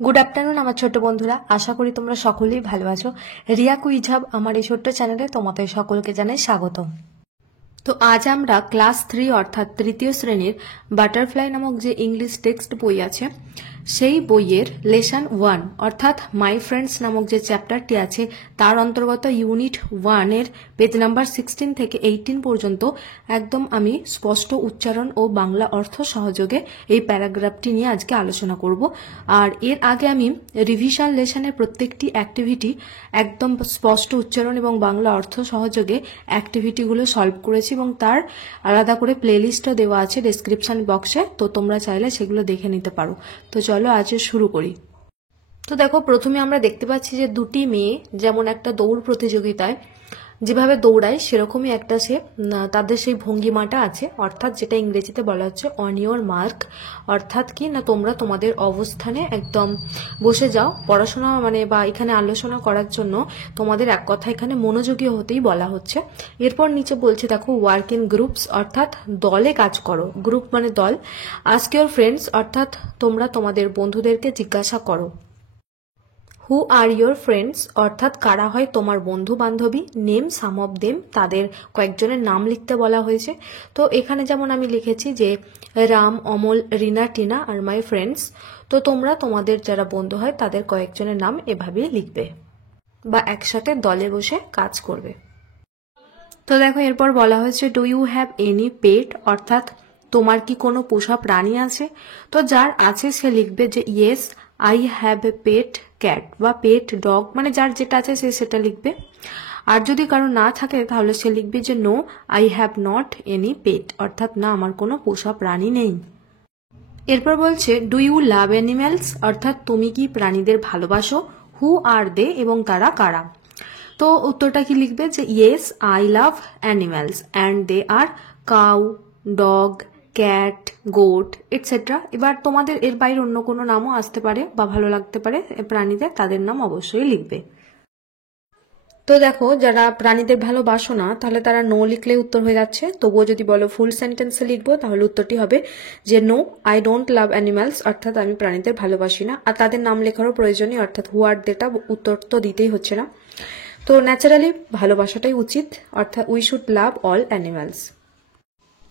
Good afternoon আমার ছোট্ট বন্ধুরা, আশা করি তোমরা সকলেই ভালো আছো। রিয়া কুইজ হাব আমার এই ছোট্ট চ্যানেলে তোমাদের সকলকে জানাই স্বাগত। তো আজ আমরা ক্লাস 3 অর্থাৎ তৃতীয় শ্রেণীর বাটারফ্লাই নামক যে ইংলিশ টেক্সট বই আছে সেই বইয়ের লেসন 1 অর্থাৎ মাই ফ্রেন্ডস নামক যে চ্যাপ্টারটি আছে তার অন্তর্গত ইউনিট 1 এর পেজ নাম্বার 16 থেকে 18 পর্যন্ত একদম আমি স্পষ্ট উচ্চারণ ও বাংলা অর্থ সহযোগে এই প্যারাগ্রাফটি নিয়ে আজকে আলোচনা করব। আর এর আগে আমি রিভিশন লেসনের প্রত্যেকটি অ্যাক্টিভিটি একদম স্পষ্ট উচ্চারণ এবং বাংলা অর্থ সহযোগে অ্যাক্টিভিটিগুলো সলভ করেছি এবং তার আলাদা করে প্লেলিস্টও দেওয়া আছে ডেসক্রিপশন বক্সে, তো তোমরা চাইলে সেগুলো দেখে নিতে পারো। তো চলো আজ শুরু করি। তো দেখো, প্রথমে আমরা দেখতে পাচ্ছি যে দুটি মেয়ে যেমন একটা দৌড় প্রতিযোগিতায় যেভাবে দৌড়ায় সেরকমই একটা তাদের সেই ভঙ্গিমাটা আছে, অর্থাৎ যেটা ইংরেজিতে বলা হচ্ছে অন ইওর মার্ক, অর্থাৎ কি না তোমরা তোমাদের অবস্থানে একদম বসে যাও পড়াশোনা বা এখানে আলোচনা করার জন্য তোমাদের এক কথা এখানে মনোযোগী হতেই বলা হচ্ছে। এরপর নিচে বলছে দেখো ওয়ার্ক ইন গ্রুপস অর্থাৎ দলে কাজ করো, গ্রুপ মানে দল। আস্ক ইওর ফ্রেন্ডস অর্থাৎ তোমরা তোমাদের বন্ধুদেরকে জিজ্ঞাসা করো। হু আর ইয়োর ফ্রেন্ডস অর্থাৎ কারা হয় তোমার বন্ধু বান্ধবী। নেম সাম অফ দেম, তাদের কয়েকজনের নাম লিখতে বলা হয়েছে। তো এখানে যেমন আমি লিখেছি যে রাম, অমল, রিনা, টিনা আর মাই ফ্রেন্ডস। তো তোমরা তোমাদের যারা বন্ধু হয় তাদের কয়েকজনের নাম এভাবেই লিখবে বা একসাথে দলে বসে কাজ করবে। তো দেখো এরপর বলা হয়েছে do you have any pet অর্থাৎ তোমার কি কোনো পোষা প্রাণী আছে। তো যার আছে সে লিখবে যে yes I have a pet cat বা পেট ডগ, মানে যার যেটা আছে সে সেটা লিখবে। আর যদি কারো না থাকে তাহলে সে লিখবে যে no I have not any pet অর্থাৎ না আমার কোনো পোষা প্রাণী নেই। এরপর বলছে ডু ইউ লাভ অ্যানিম্যালস অর্থাৎ তুমি কি প্রাণীদের ভালোবাসো। হু আর দে এবং তারা কারা। তো উত্তরটা কি লিখবে যে yes I love animals and they are cow, dog, cat, goat etcetera. এবার তোমাদের এর বাইরে অন্য কোনো নামও আসতে পারে বা ভালো লাগতে পারে প্রাণীদের, তাদের নাম অবশ্যই লিখবে। তো দেখো যারা প্রাণীদের ভালোবাসো না তাহলে তারা নো লিখলে উত্তর হয়ে যাচ্ছে। তবুও যদি বলো ফুল সেন্টেন্সে লিখবো তাহলে উত্তরটি হবে যে no I don't love animals অর্থাৎ আমি প্রাণীদের ভালোবাসি না। আর তাদের নাম লেখারও প্রয়োজনীয় অর্থাৎ হু আর দেটা উত্তর তো দিতেই হচ্ছে না। তো ন্যাচারালি ভালোবাসাটাই উচিত অর্থাৎ we should love all animals.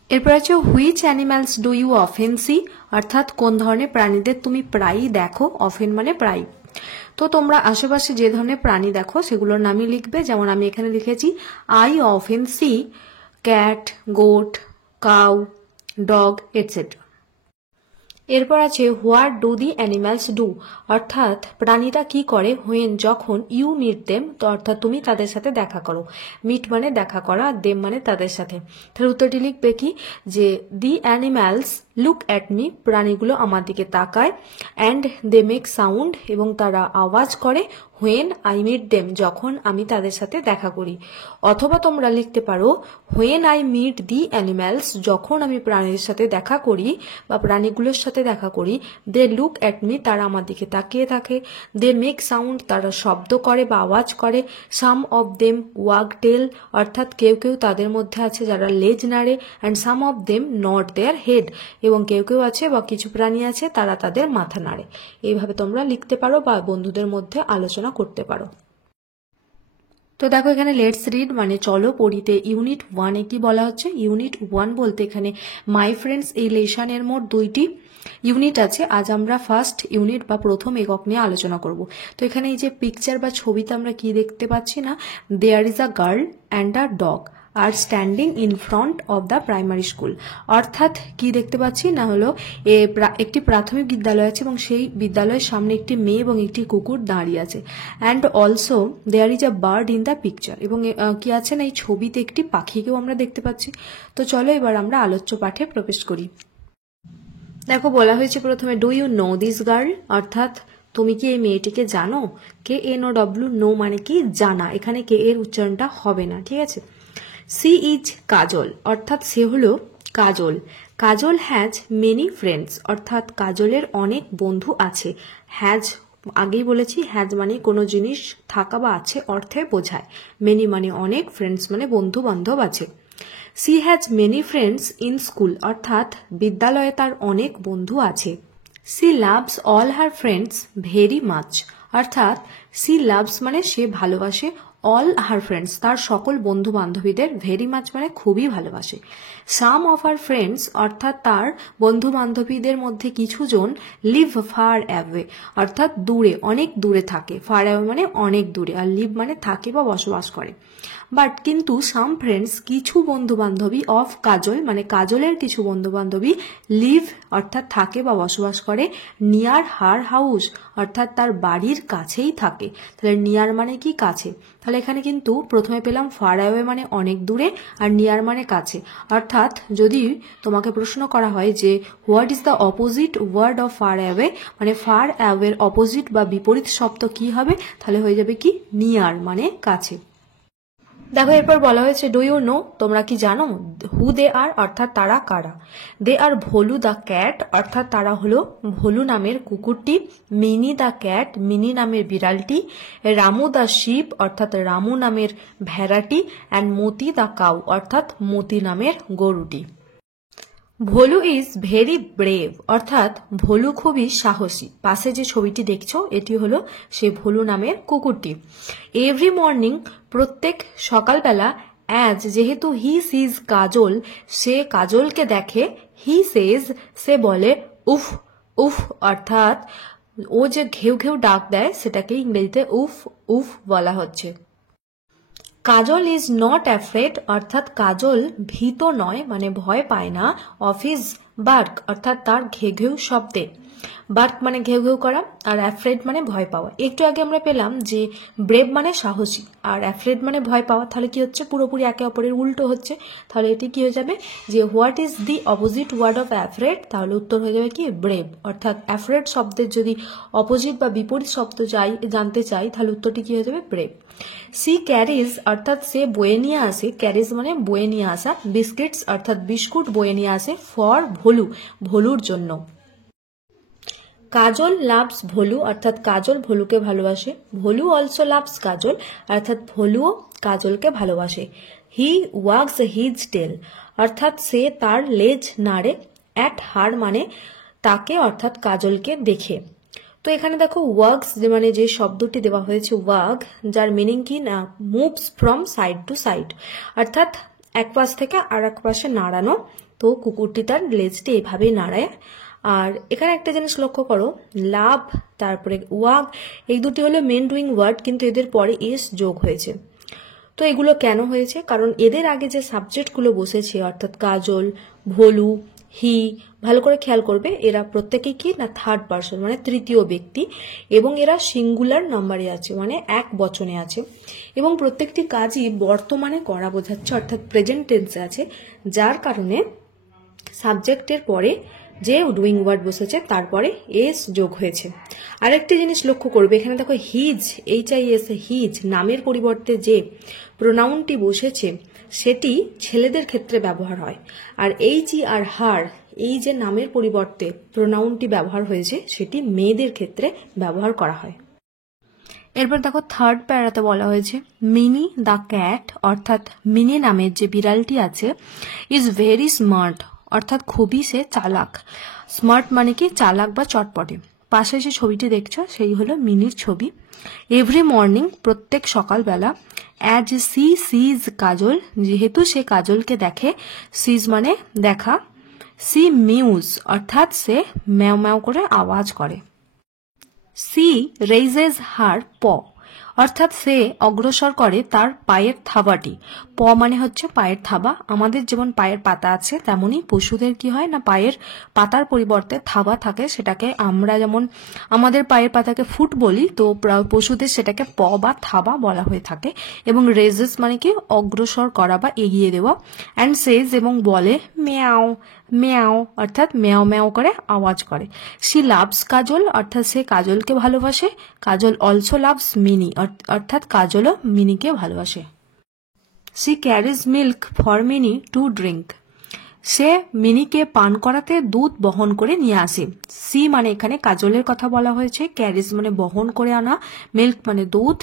এরপর আছে which animals do you often see অর্থাৎ কোন ধরনের প্রাণীদের তুমি প্রায়ই দেখো। অফেন মানে প্রায়। তো তোমরা আশেপাশে যে ধরনের প্রাণী দেখো সেগুলোর নামই লিখবে। যেমন আমি এখানে লিখেছি I often see cat, goat, cow, dog etcetera. এরপর আছে what do the animals do অর্থাৎ প্রাণীরা কি করে হোয়েন যখন ইউ মিট দেম, তো অর্থাৎ তুমি তাদের সাথে দেখা করো। মিট মানে দেখা করা আর দেম মানে তাদের সাথে। তাহলে উত্তরটি লিখবে কি যে দি অ্যানিমালস লুক অ্যাট মি প্রাণীগুলো আমার দিকে তাকায় অ্যান্ড দে মেক সাউন্ড এবং তারা আওয়াজ করে হোয়েন আই মিট দেম যখন আমি তাদের সাথে দেখা করি। অথবা তোমরা লিখতে পারো when I meet the animals যখন আমি প্রাণীর সাথে দেখা করি বা প্রাণীগুলোর সাথে দেখা করি। দে লুক অ্যাট মি তারা আমার দিকে তাকিয়ে থাকে। দে মেক সাউন্ড তারা শব্দ করে বা আওয়াজ করে। সাম অফ দেম ওয়াগ টেল অর্থাৎ কেউ কেউ তাদের মধ্যে আছে যারা লেজ নাড়ে and some of them not their head এবং কেউ কেউ আছে বা কিছু প্রাণী আছে তারা তাদের মাথা নাড়ে। এইভাবে তোমরা লিখতে পারো বা বন্ধুদের মধ্যে আলোচনা করতে পারো। তো দেখো এখানে লেটস রিড মানে চলো পড়িতে ইউনিট 1 কি বলা হচ্ছে। ইউনিট 1 বলতে এখানে মাই ফ্রেন্ডস এই লেসনের মোট 2টি ইউনিট আছে। আজ আমরা ফার্স্ট ইউনিট বা প্রথম একক নিয়ে আলোচনা করব। তো এখানে এই যে পিকচার বা ছবিতে আমরা কি দেখতে পাচ্ছি না, there is a girl and a dog are standing in front of the primary school অর্থাৎ কি দেখতে পাচ্ছি না হলো একটি প্রাথমিক বিদ্যালয় আছে এবং সেই বিদ্যালয়ের সামনে একটি মেয়ে এবং একটি কুকুর দাঁড়িয়ে আছে। And also there is a bird in the picture এবং কি আছে না এই ছবিতে একটি পাখিকেও আমরা দেখতে পাচ্ছি। তো চলো এবার আমরা আলোচ্য পাঠে প্রবেশ করি। দেখো বলা হয়েছে প্রথমে do you know this girl অর্থাৎ তুমি কি এই মেয়েটিকে জানো। K N O W know মানে কি জানা, এখানে কে এর উচ্চারণটা হবে না, ঠিক আছে। সি ইজ কাজল অর্থাৎ সে হলো কাজল। কাজল হ্যাজ মেনি ফ্রেন্ডস অর্থাৎ কাজলের অনেক বন্ধু আছে। হ্যাজ আগেই বলেছি হ্যাজ মানে কোনো জিনিস থাকা বা আছে অর্থে বোঝায়। মেনি মানে অনেক, ফ্রেন্ডস মানে বন্ধু বান্ধব আছে। She has many friends in school অর্থাৎ বিদ্যালয়ে তার অনেক বন্ধু আছে। C loves all her friends very much, অর্থাৎ সি লাভস মানে সে ভালোবাসে, অল হার ফ্রেন্ডস তার সকল বন্ধু বান্ধবীদের, ভেরি মাচ মানে খুবই ভালোবাসে। সাম অফ হার ফ্রেন্ডস অর্থাৎ তার বন্ধু বান্ধবীদের মধ্যে কিছু জন লিভ ফার অ্যাওয়ে অর্থাৎ দূরে, অনেক দূরে থাকে। ফার অ্যাওয়ে মানে অনেক দূরে, আর লিভ মানে থাকে বা বসবাস করে। বাট কিন্তু সাম ফ্রেন্ডস কিছু বন্ধু বান্ধবী অফ কাজল মানে কাজলের কিছু বন্ধু বান্ধবী লিভ অর্থাৎ থাকে বা বসবাস করে নিয়ার হার হাউস অর্থাৎ তার বাড়ির কাছেই থাকে। তাহলে নিয়ার মানে কি কাছে, তাহলে এখানে কিন্তু প্রথমে পেলাম ফার অ্যাওয়ে মানে অনেক দূরে আর নিয়ার মানে কাছে। অর্থাৎ যদি তোমাকে প্রশ্ন করা হয় যে what is the opposite word of far away, মানে ফার অ্যাওয়ের অপোজিট বা বিপরীত শব্দ কি হবে, তাহলে হয়ে যাবে কি নিয়ার মানে কাছে। দেখো এরপর বলা হয়েছে ডু ইউ নো, তোমরা কি জানো, হু দে আর অর্থাৎ তারা কারা। দে আর ভোলু দ্য ক্যাট অর্থাৎ তারা হলো ভোলু নামের কুকুরটি, মিনি দ্য ক্যাট মিনি নামের বিড়ালটি, রামু দ্য শিপ অর্থাৎ রামু নামের ভেড়াটি, অ্যান্ড মতি দ্য কাউ অর্থাৎ মতি নামের গরুটি। ভোলু ইজ ভেরি ব্রেভ অর্থাৎ ভোলু খুবই সাহসী। পাশে যে ছবিটি দেখছো এটি হলো সে ভোলু নামের কুকুরটি। এভরি মর্নিং প্রত্যেক সকালবেলা, অ্যাজ যেহেতু হি সিজ কাজল সে কাজলকে দেখে, হি সেজ সে বলে উফ উফ অর্থাৎ ও যে ঘেউ ঘেউ ডাক দেয় সেটাকে ইংরেজিতে উফ উফ বলা হচ্ছে। কাজল ইজ নট অ্যাফ্রেড অর্থাৎ কাজল ভীত নয় মানে ভয় পায় না, অফ হিজ বার্ক অর্থাৎ তার ঘেউ ঘেউ শব্দে। বার্ক মানে ঘেউ ঘেউ করা আর অ্যাফ্রেড মানে ভয় পাওয়া। একটু আগে আমরা পেলাম যে ব্রেভ মানে সাহসী আর অ্যাফ্রেড মানে ভয় পাওয়া, তাহলে কি হচ্ছে পুরোপুরি একে অপরের উল্টো হচ্ছে। তাহলে এটি কি হয়ে যাবে যে what is the opposite word of afraid, তাহলে উত্তর হয়ে যাবে কি ব্রেভ। অর্থাৎ অ্যাফ্রেড শব্দের যদি অপোজিট বা বিপরীত শব্দ জানতে চাই তাহলে উত্তরটি কি হয়ে যাবে ব্রেভ। সি ক্যারিজ অর্থাৎ সে বয়ে নিয়ে আসে, ক্যারিজ মানে বয়ে নিয়ে আসা, বিস্কিটস অর্থাৎ বিস্কুট বয়ে নিয়ে আসে ফর ভোলু ভোলুর জন্য। কাজল লাভস ভোলু অর্থাৎ কাজল ভোলুকে ভালোবাসে, ভোলু অলসো লাভস কাজল অর্থাৎ ভোলুও কাজলকে ভালোবাসে। হি ওয়াগস হিজ টেল অর্থাৎ সে তার লেজ নাড়ে, অ্যাট হার মানে তাকে অর্থাৎ কাজলকে দেখে। তো এখানে দেখো ওয়াগস মানে যে শব্দটি দেওয়া হয়েছে ওয়াগ, যার মিনিং কি না moves from side to side অর্থাৎ এক পাশ থেকে আর এক পাশে নাড়ানো। তো কুকুরটি তার লেজটি এভাবেই নাড়ায়। আর এখানে একটা জিনিস লক্ষ্য করো, লাভ তারপরে ওয়াগ এই দুটি হলো মেন ডুইং ওয়ার্ড কিন্তু এদের পরে এস যোগ হয়েছে। তো এগুলো কেন হয়েছে, কারণ এদের আগে যে সাবজেক্টগুলো বসেছে অর্থাৎ কাজল ভোলু হি, ভালো করে খেয়াল করবে এরা প্রত্যেকেই কি না থার্ড পার্সন মানে তৃতীয় ব্যক্তি এবং এরা সিঙ্গুলার নাম্বারে আছে মানে এক বচনে আছে এবং প্রত্যেকটি কাজই বর্তমানে করা বোঝাচ্ছে অর্থাৎ প্রেজেন্ট টেন্সে আছে, যার কারণে সাবজেক্টের পরে যে ডুইং ওয়ার্ড বসেছে তারপরে এস যোগ হয়েছে। আরেকটি জিনিস লক্ষ্য করবে এখানে দেখো হিজ HIS হিজ নামের পরিবর্তে যে প্রোনাউনটি বসেছে সেটি ছেলেদের ক্ষেত্রে ব্যবহার হয়, আর হি আর হার এই যে নামের পরিবর্তে প্রোনাউনটি ব্যবহার হয়েছে সেটি মেয়েদের ক্ষেত্রে ব্যবহার করা হয়। এরপর দেখো থার্ড প্যারাতে বলা হয়েছে মিনি দ্য ক্যাট অর্থাৎ মিনি নামের যে বিড়ালটি আছে ইজ ভেরি স্মার্ট অর্থাৎ খুবই সে চালাক। স্মার্ট মানে কি চালাক বা চটপটে। পাশে যে ছবিটি দেখছো সেই হলো মিনির ছবি। এভরি মর্নিং প্রত্যেক সকালবেলা, অ্যাজ সি সিজ কাজল যেহেতু সে কাজলকে দেখে, সিজ মানে দেখা, সি মিউজ অর্থাৎ সে ম্যাও ম্যাও করে আওয়াজ করে। সি রেইজেস হার প অর্থাৎ সে অগ্রসর করে তার পায়ের থাবাটি। প মানে হচ্ছে পায়ের থাবা, আমাদের যেমন পায়ের পাতা আছে তেমনি পশুদের কি হয় না পায়ের পাতার পরিবর্তে থাবা থাকে, সেটাকে আমরা যেমন আমাদের পায়ের পাতাকে ফুট বলি তো পশুদের সেটাকে প বা থাবা বলা হয়ে থাকে। এবং রেজেস মানে কি অগ্রসর করা বা এগিয়ে দেওয়া। অ্যান্ড সেজ এবং বলে মেয়াও মেয়াও অর্থাৎ মেয়াও মেয়াও করে আওয়াজ করে। সি লাভস কাজল অর্থাৎ সে কাজলকে ভালোবাসে, কাজল অলসো লাভস মিনি অর্থাৎ কাজলও মিনিকে ভালোবাসে। She carries milk for Mini to drink সে মিনিকে পান করাতে দুধ বহন করে নিয়ে আসে। সি মানে এখানে কাজলের কথা বলা হয়েছে, ক্যারিজ মানে বহন করে আনা, মিল্ক মানে দুধ,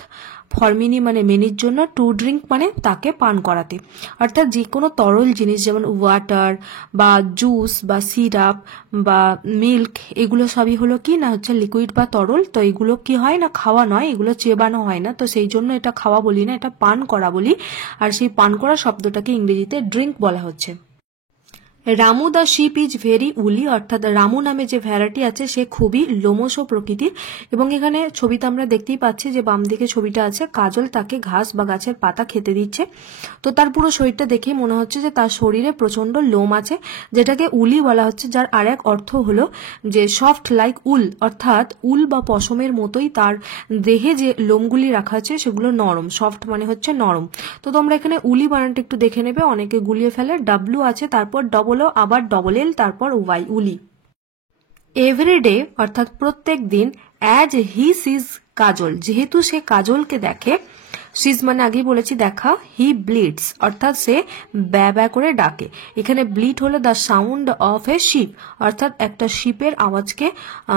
ফর মিনি মানে মিনির জন্য, টু ড্রিঙ্ক মানে তাকে পান করাতে। অর্থাৎ যে কোনো তরল জিনিস যেমন ওয়াটার বা জুস বা সিরাপ বা মিল্ক, এগুলো সবই হলো কি না হচ্ছে লিকুইড বা তরল। তো এগুলো কি হয় না খাওয়া নয়, এগুলো চেবানো হয় না, তো সেই জন্য এটা খাওয়া বলি না, এটা পান করা বলি। আর সেই পান করা শব্দটাকে ইংরেজিতে ড্রিঙ্ক বলা হচ্ছে। Ramu the ship is very উলি, অর্থাৎ রামু নামে যে ভ্যারাইটি আছে সে খুবই লোমশ প্রকৃতির। এবং এখানে ছবিতে আমরা দেখতেই পাচ্ছি যে বাম দিকে ছবিটা আছে, কাজল তাকে ঘাস বা গাছের পাতা খেতে দিচ্ছে। তো তার পুরো শরীরটা দেখেই মনে হচ্ছে যে তার শরীরে প্রচন্ড লোম আছে, যেটাকে উলি বলা হচ্ছে, যার আর এক অর্থ হলো যে সফট লাইক উল, অর্থাৎ উল বা পশমের মতোই তার দেহে যে লোমগুলি রাখা আছে সেগুলো নরম। সফট মানে হচ্ছে নরম। তো তোমরা এখানে উলি বানানটা একটু দেখে নেবে, অনেকে গুলিয়ে ফেলে, ডাব্লু আছে তারপর ডবল ও আবার ডবল এল তারপর ওয়াই, উলি। এভরিডে অর্থাৎ প্রত্যেক দিন, অ্যাজ হি সিজ কাজল, যেহেতু সে কাজলকে দেখে, সিজ মানে আগেই বলেছি দেখা, হি ব্লিডস অর্থাৎ সে ব্যা ব্যা করে ডাকে। এখানে ব্লিড হলো the sound of a ship, অর্থাৎ একটা শিপের আওয়াজকে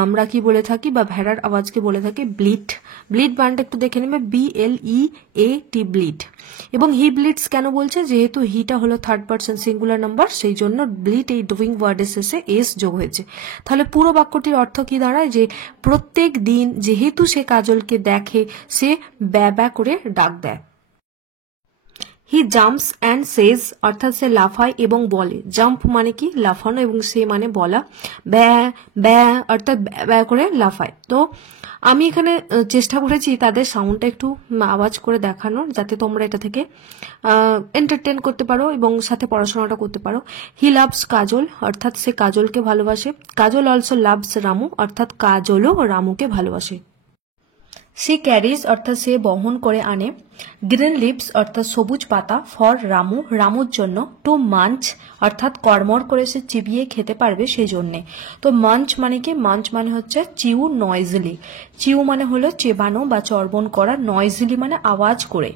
আমরা কি বলে থাকি বা ভেড়ার আওয়াজকে বলে থাকি ব্লিড। ব্লিড বানটা একটু দেখে নেবে, BLEAT, ব্লিড। এবং হি ব্লিডস কেন বলছে, যেহেতু হিটা হলো থার্ড পার্সন সিঙ্গুলার নাম্বার, সেই জন্য ব্লিড এই ডুইং ওয়ার্ডের শেষে এস যোগ হয়েছে। তাহলে পুরো বাক্যটির অর্থ কি দাঁড়ায়, যে প্রত্যেক দিন যেহেতু সে কাজলকে দেখে সে ব্যা ব্যা করে ডাক দেয়। হি জাম্পস অ্যান্ড সেজ, অর্থাৎ সে লাফায় এবং বলে। জাম্প মানে কি লাফানো, এবং সে মানে বলা। ব্যা ব্যা অর্থাৎ ব্যা ব্যা করে লাফায়। তো আমি এখানে চেষ্টা করেছি তাদের সাউন্ডটা একটু আওয়াজ করে দেখানোর, যাতে তোমরা এটা থেকে এন্টারটেন করতে পারো এবং সাথে পড়াশোনাটা করতে পারো। হি লাভস কাজল, অর্থাৎ সে কাজলকে ভালোবাসে। কাজল অলসো লাভস রামু, অর্থাৎ কাজলও রামুকে ভালোবাসে। সে ক্যারিজ অর্থাৎ সে বহন করে আনে। গ্রিন লিভস অর্থাৎ সবুজ পাতা, ফর রামু রামুর জন্য। টু মাঞ্চ অর্থাৎ কড়মড় করে সে চিবিয়ে খেতে পারবে সেই জন্যে। তো মাঞ্চ মানে কি, মাঞ্চ মানে হচ্ছে চিউ নয়েজলি। চিউ মানে হলো চেবানো বা চর্বণ করা, নয়েজলি মানে আওয়াজ করে।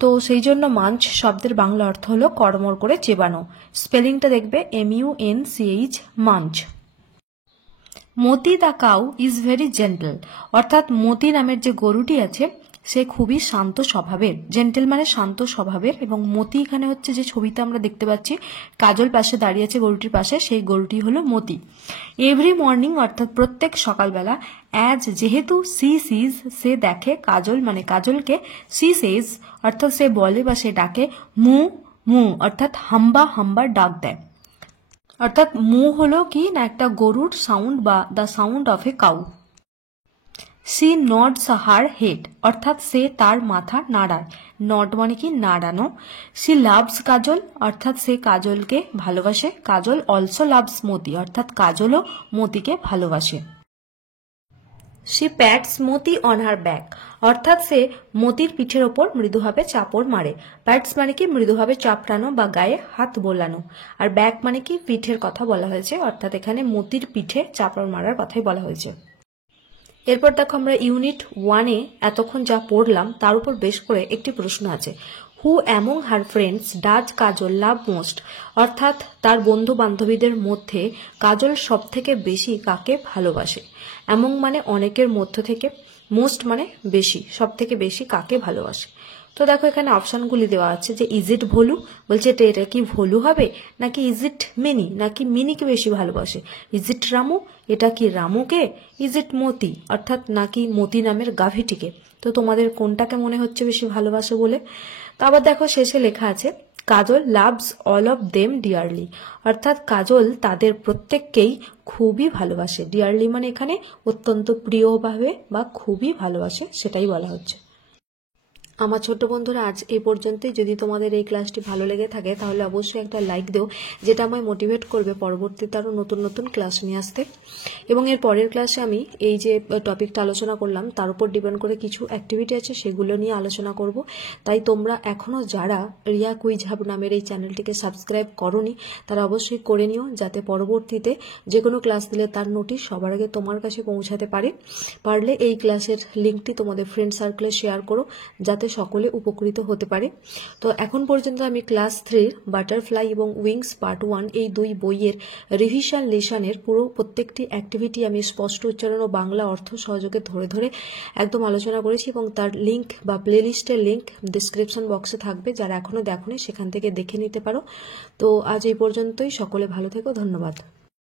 তো সেই জন্য মাঞ্চ শব্দের বাংলা অর্থ হলো কড়মড় করে চেবানো। স্পেলিংটা দেখবে MUNCH, Munch. Moti the cow is very gentle, অর্থাৎ মতি নামের যে গরুটি আছে সে খুবই শান্ত স্বভাবের। জেন্টেল মানে শান্ত স্বভাবের। এবং মতি এখানে হচ্ছে যে ছবিতে আমরা দেখতে পাচ্ছি কাজল পাশে দাঁড়িয়ে আছে গরুটির পাশে, সেই গরুটি হলো মতি। এভরি মর্নিং অর্থাৎ প্রত্যেক সকালবেলা। অ্যাজ যেহেতু সি সিজ সে দেখে, কাজল মানে কাজলকে। সি সেজ অর্থাৎ সে বলে বা সে ডাকে। মু মু অর্থাৎ হাম্বা হাম্বা ডাক দেয়। অর্থাৎ মু হলো কি না একটা গরুর সাউন্ড বা the sound of a cow. She nods her head অর্থাৎ সে তার মাথা নাড়ায়। নড মানে কি নাড়ানো। সি লাভস কাজল অর্থাৎ সে কাজলকে ভালোবাসে। কাজল অলসো লাভস মতি অর্থাৎ কাজলও মতিকে ভালোবাসে। She pats Moti on her back অর্থাৎ সে মতির পিঠের ওপর মৃদুভাবে চাপড় মারে। প্যাটস মানে কি মৃদুভাবে চাপড়ানো বা গায়ে হাত বোলানো। আর ব্যাক মানে কি পিঠের কথা বলা হয়েছে, অর্থাৎ এখানে মতির পিঠে চাপড় মারার কথাই বলা হয়েছে। এরপর দেখো আমরা ইউনিট 1-এ এতক্ষণ যা পড়লাম তার উপর বেশ করে একটি প্রশ্ন আছে। হু among her friends does Kajal love most, অর্থাৎ তার বন্ধু বান্ধবীদের মধ্যে কাজল সব থেকে বেশি কাকে ভালোবাসে। অ্যামং মানে অনেকের মধ্য থেকে, মোস্ট মানে বেশি, সব থেকে বেশি কাকে ভালোবাসে। তো দেখো এখানে অপশনগুলি দেওয়া আছে যে ইজ ইট ভোলু, বলছে এটা কি ভোলু হবে, নাকি ইজ ইট মিনি, নাকি মিনিকে বেশি ভালোবাসে। ইজ ইট রামু, এটা কি রামুকে। ইজ ইট মতি অর্থাৎ নাকি মতি নামের গাভীটিকে। তো তোমাদের কোনটাকে মনে হচ্ছে বেশি ভালোবাসে বলে। তো আবার দেখো শেষে লেখা আছে Kajal loves all of them dearly, অর্থাৎ কাজল তাদের প্রত্যেককেই খুবই ভালোবাসে। ডিয়ারলি মানে এখানে অত্যন্ত প্রিয়ভাবে বা খুবই ভালোবাসে, সেটাই বলা হচ্ছে। আমার ছোট্ট বন্ধুরা আজ এই পর্যন্তই। যদি তোমাদের এই ক্লাসটি ভালো লেগে থাকে তাহলে অবশ্যই একটা লাইক দিও, যেটা আমায় মোটিভেট করবে পরবর্তীতে আরও নতুন নতুন ক্লাস নিয়ে আসতে। এবং এর পরের ক্লাসে আমি এই যে টপিকটা আলোচনা করলাম তার উপর ডিপেন্ড করে কিছু অ্যাক্টিভিটি আছে সেগুলো নিয়ে আলোচনা করব। তাই তোমরা এখনও যারা রিয়া কুইজ হাব নামের এই চ্যানেলটিকে সাবস্ক্রাইব করোনি তারা অবশ্যই করে নিও, যাতে পরবর্তীতে যে কোনো ক্লাস দিলে তার নোটিশ সবার আগে তোমার কাছে পৌঁছাতে পারে। পারলে এই ক্লাসের লিঙ্কটি তোমাদের ফ্রেন্ড সার্কেলে শেয়ার করো, যাতে সকলে উপকৃত হতে পারে। তো এখন পর্যন্ত আমি ক্লাস 3 বাটারফ্লাই এবং উইংস পার্ট 1 এই 2 বইয়ের রিভিশন লেসনের পুরো প্রত্যেকটি অ্যাক্টিভিটি আমি স্পষ্ট উচ্চারণ ও বাংলা অর্থ সহযোগে ধরে ধরে একদম আলোচনা করেছি, এবং তার লিঙ্ক বা প্লেলিস্টের লিঙ্ক ডিসক্রিপশন বক্সে থাকবে, যারা এখনো দেখোনি সেখান থেকে দেখে নিতে পারো। তো আজ এই পর্যন্তই, সকলে ভালো থেকো, ধন্যবাদ।